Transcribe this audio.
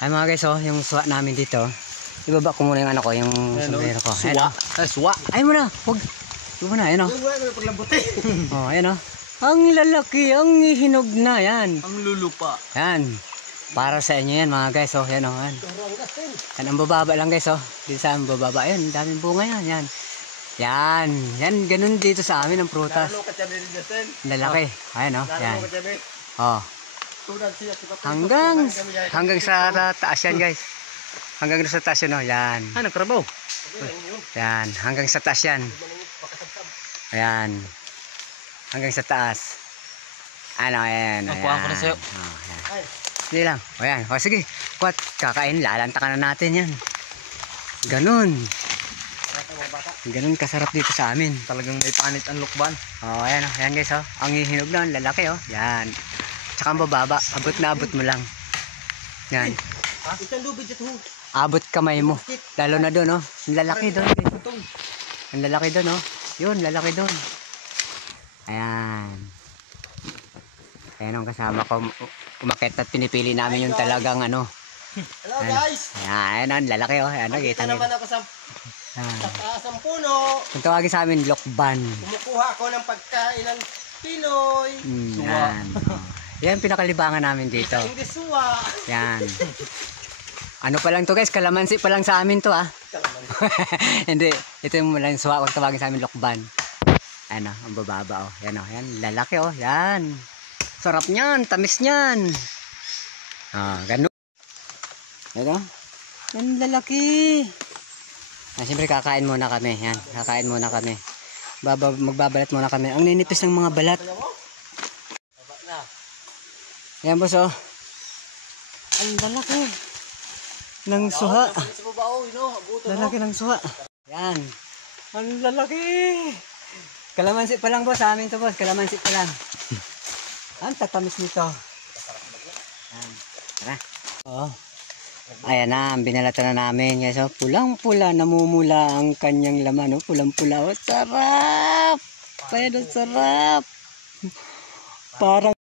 Ay mga guys, oh, yung suwa namin dito. Ibaba ko muna yung ano ko, yung sombrero ko. Suwa. Suwa. Ay mo na, huwag. Iba na, ayan o. Oh, ayan o. Ang lalaki, ang hinog na, yan. Ang lulupa. Yan. Para sa inyo yan mga guys, oh, yan o. Yan. Yan ang bababa lang guys, oh. Dito sa aming bababa, yan, daming bunga yan, yan. Yan, yan, ganun dito sa amin ang prutas. Lalaki, ayan o, yan. Oh. Hanggang sa taas yan guys. Hanggang sa taas yan, oh, yan. Ah, nagkarabaw. Yan, hanggang sa taas yan. Ayan. Hanggang sa taas. Ano, ayan. Nakuha ko na sa'yo. Oh, ayan. Hindi lang. O yan. O sige. Kuat, kakain. Lalanta ka na natin yan. Ganun. Ganun kasarap dito sa amin. Talagang may panit ang lukban. O, ayan. O. Ayan guys. O. Ang hihinog na. Lalaki o. Yan. Tsaka ang bababa. Abot na abot mo lang. Yan. Abot kamay mo. Lalo na doon o. Ang lalaki doon. Ang lalaki doon o. Yun. Lalaki doon. Ayan. Ayan ang kasama ko. Umakit at pinipili namin yung talagang ano. Hello guys! Ayan, ang lalaki oh. Ayan, Nakita naman ako sa taas ng puno. Kung tawagin sa amin, lokban. Kumukuha ako ng pagkain ng Pinoy. Yan. Oh. Yan pinakalibangan namin dito. Hindi suwa. Yan. Ano pa lang to guys, kalamansi pa lang sa amin to ah. Hindi, ito yung lang suwa kung tawagin sa amin, lokban. Ano, ang bababa oh. Yan oh, yan, lalaki oh. Yan. Sarap niyan, tamis niyan. Ah, ganun. Ito. Yan lalaki. Ah, siyempre kakain muna kami. Yan, kakain muna kami. Magbabalat muna kami. Ang ninipis ng mga balat. Yan boss oh. Ang lalaki. Ng suha. Lalaki ng suha. Yan. Ang lalaki. Kalamansi pa lang boss, sa amin to boss. Kalamansi pa lang. Ang tatamis nito. Yan. Tara. Oo. Ayan na, binalatan na namin. Yes, so, pulang-pula, namumula ang kanyang laman. Oh. Pulang-pula. Oh, sarap! Ayan, sarap! Parang